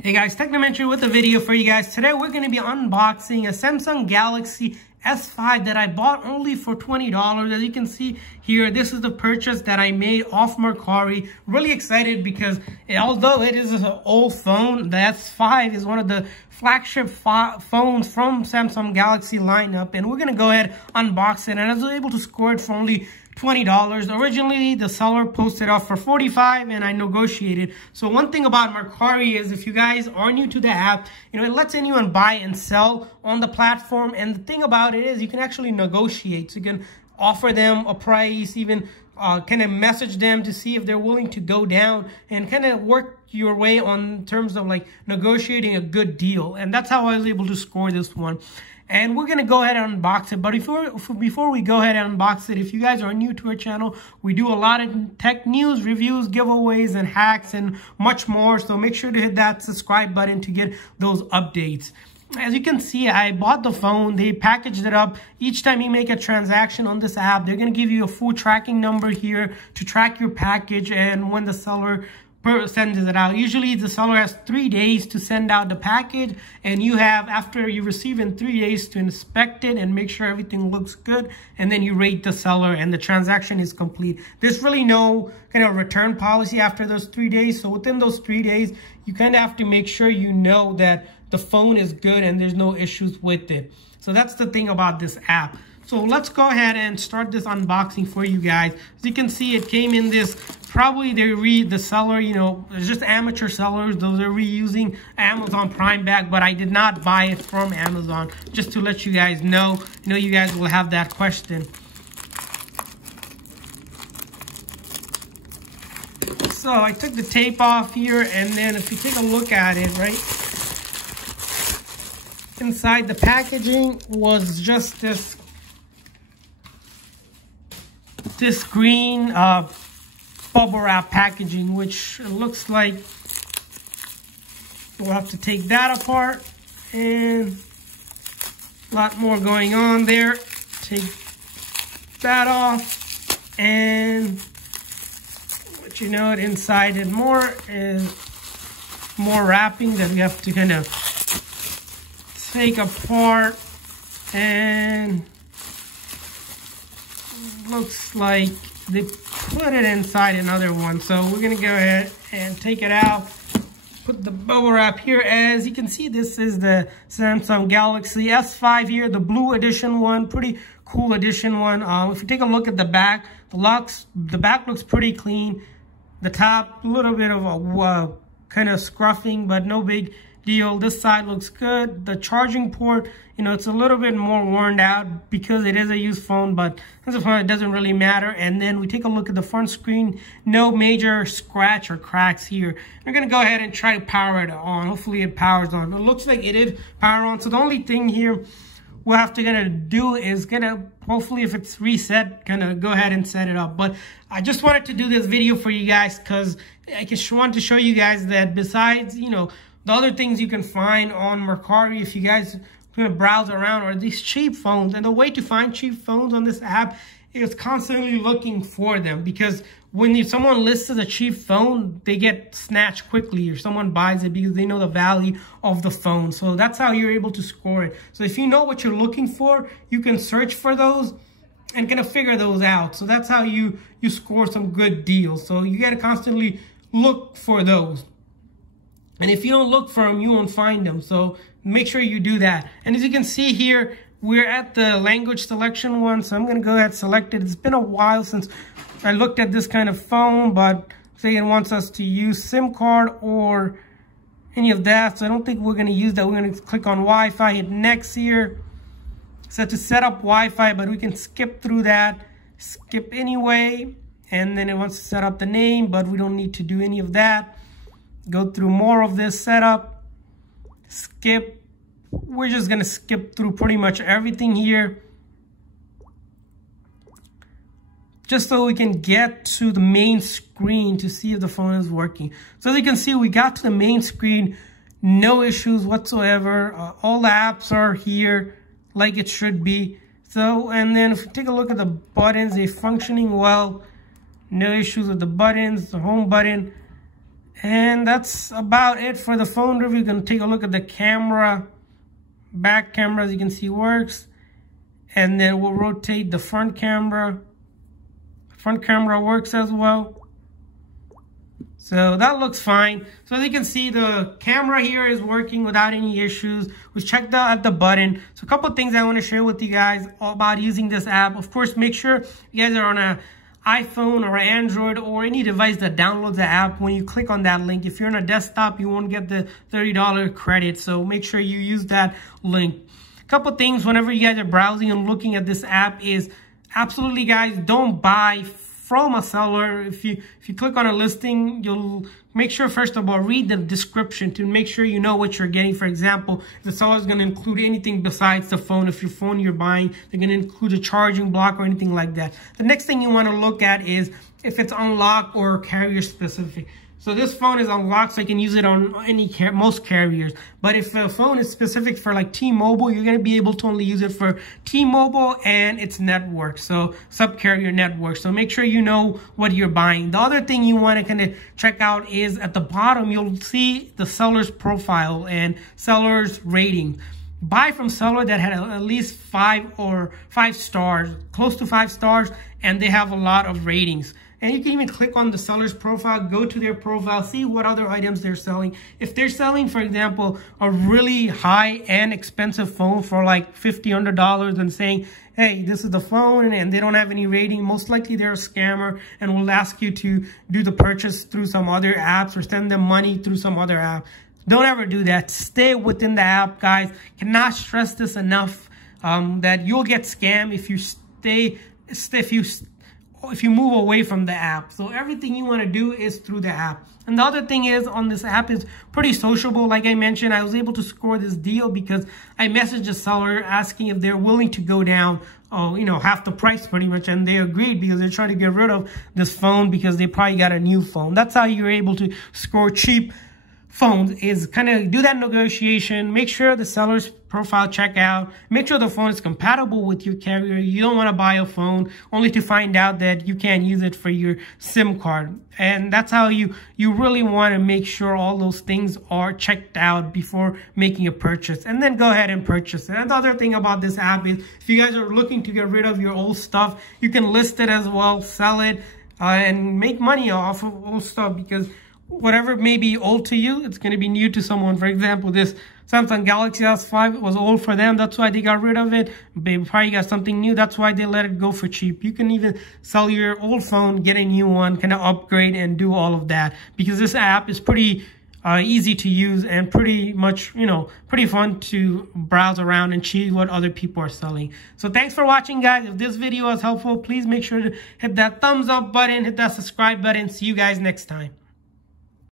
Hey guys, Technomentary with a video for you guys. Today we're going to be unboxing a Samsung Galaxy S5 that I bought only for $20. As you can see here, this is the purchase that I made off Mercari. Really excited because although it is an old phone, the S5 is one of the flagship phones from Samsung Galaxy lineup, and we're going to go ahead unbox it. And I was able to score it for only $20. Originally, the seller posted off for $45 and I negotiated. So one thing about Mercari is if you guys are new to the app, it lets anyone buy and sell on the platform. And the thing about it is you can actually negotiate. So you can offer them a price, even kind of message them to see if they're willing to go down and kind of work your way on terms of like negotiating a good deal. And that's how I was able to score this one. And we're going to go ahead and unbox it. But before we go ahead and unbox it, if you guys are new to our channel, we do a lot of tech news, reviews, giveaways, and hacks, and much more. So make sure to hit that subscribe button to get those updates. As you can see, I bought the phone. They packaged it up. Each time you make a transaction on this app, they're going to give you a full tracking number here to track your package and when the seller sends it out. Usually the seller has 3 days to send out the package, and you have, after you receive in 3 days, to inspect it and make sure everything looks good, and then you rate the seller and the transaction is complete. There's really no kind of return policy after those 3 days. So within those 3 days, you kind of have to make sure you know that the phone is good and there's no issues with it. So that's the thing about this app. So let's go ahead and start this unboxing for you guys. As you can see, it came in this, probably the seller, it's just amateur sellers. Those are reusing Amazon Prime bag, but I did not buy it from Amazon, just to let you guys know. I know you guys will have that question. So I took the tape off here, and then if you take a look at it, right? Inside the packaging was just this green bubble wrap packaging, which looks like we'll have to take that apart, and a lot more going on there. Take that off, and what you know, inside it more is more wrapping that we have to kind of take apart, and looks like they put it inside another one. So we're gonna go ahead and take it out, put the bubble wrap here. As you can see, this is the Samsung Galaxy S5 here, the blue edition one, pretty cool edition one. If you take a look at the back, the back looks pretty clean. The top, a little bit of a kind of scruffing, but no big deal. This side looks good. The charging port, it's a little bit more worn out because it is a used phone, but as a phone, it doesn't really matter. And then we take a look at the front screen. No major scratch or cracks here. We're going to go ahead and try to power it on. Hopefully it powers on. It looks like it is power on. So the only thing here we'll have to do is hopefully if it's reset, go ahead and set it up. But I just wanted to do this video for you guys because I just want to show you guys that besides, the other things you can find on Mercari, if you guys browse around, are these cheap phones. And the way to find cheap phones on this app is constantly looking for them, because when someone lists as a cheap phone, they get snatched quickly, or someone buys it because they know the value of the phone. So that's how you're able to score it. So if you know what you're looking for, you can search for those and kind of figure those out. So that's how you score some good deals. So you got to constantly look for those. And if you don't look for them, you won't find them. So make sure you do that. And as you can see here, we're at the language selection one. So I'm going to go ahead and select it. It's been a while since I looked at this kind of phone, but say it wants us to use SIM card or any of that. So I don't think we're going to use that. We're going to click on Wi-Fi, hit next here. So to set up Wi-Fi, but we can skip through that. Skip anyway. And then it wants to set up the name, but we don't need to do any of that. Go through more of this setup, skip. We're just going to skip through pretty much everything here, just so we can get to the main screen to see if the phone is working. So as you can see, we got to the main screen, no issues whatsoever. All the apps are here like it should be. So, and then if you take a look at the buttons, they're functioning well. No issues with the buttons, the home button. And that's about it for the phone review. You can take a look at the camera. Back camera, as you can see, works. And then we'll rotate the front camera. Front camera works as well. So that looks fine. So as you can see, the camera here is working without any issues. We checked out the button. So a couple of things I want to share with you guys about using this app. Of course, make sure you guys are on an iPhone or Android or any device that downloads the app. When you click on that link, if you're on a desktop, you won't get the $30 credit. So make sure you use that link. A couple of things whenever you guys are browsing and looking at this app is absolutely, guys, don't buy from a seller. If you click on a listing, you'll make sure, first of all, read the description to make sure you know what you're getting. For example, if the seller is going to include anything besides the phone, if your phone you're buying, they're going to include a charging block or anything like that. The next thing you want to look at is if it's unlocked or carrier specific. So this phone is unlocked, so you can use it on most carriers. But if a phone is specific for like T-Mobile, you're going to be able to only use it for T-Mobile and its network, so sub-carrier network. So make sure you know what you're buying. The other thing you want to kind of check out is at the bottom, you'll see the seller's profile and seller's rating. Buy from seller that had at least 5 stars, close to 5 stars, and they have a lot of ratings. And you can even click on the seller's profile, go to their profile, see what other items they're selling. If they're selling, for example, a really high and expensive phone for like $50, $100 and saying, hey, this is the phone, and they don't have any rating, most likely they're a scammer and will ask you to do the purchase through some other apps or send them money through some other app. Don't ever do that. Stay within the app, guys. Cannot stress this enough, that you'll get scammed if you move away from the app. So everything you want to do is through the app. And the other thing is, on this app is pretty sociable. Like I mentioned, I was able to score this deal because I messaged the seller asking if they're willing to go down, half the price pretty much. And they agreed because they're trying to get rid of this phone because they probably got a new phone. That's how you're able to score cheap phones, is kind of do that negotiation, make sure the seller's profile check out, make sure the phone is compatible with your carrier. You don't want to buy a phone only to find out that you can't use it for your SIM card. And that's how you really want to make sure all those things are checked out before making a purchase, and then go ahead and purchase it. And the other thing about this app is if you guys are looking to get rid of your old stuff, you can list it as well, sell it, and make money off of old stuff, because whatever may be old to you, it's going to be new to someone. For example, this Samsung Galaxy S5 was old for them. That's why they got rid of it. They probably got something new. That's why they let it go for cheap. You can even sell your old phone, get a new one, kind of upgrade and do all of that, because this app is pretty easy to use and pretty much, pretty fun to browse around and see what other people are selling. So thanks for watching, guys. If this video was helpful, please make sure to hit that thumbs up button, hit that subscribe button. See you guys next time.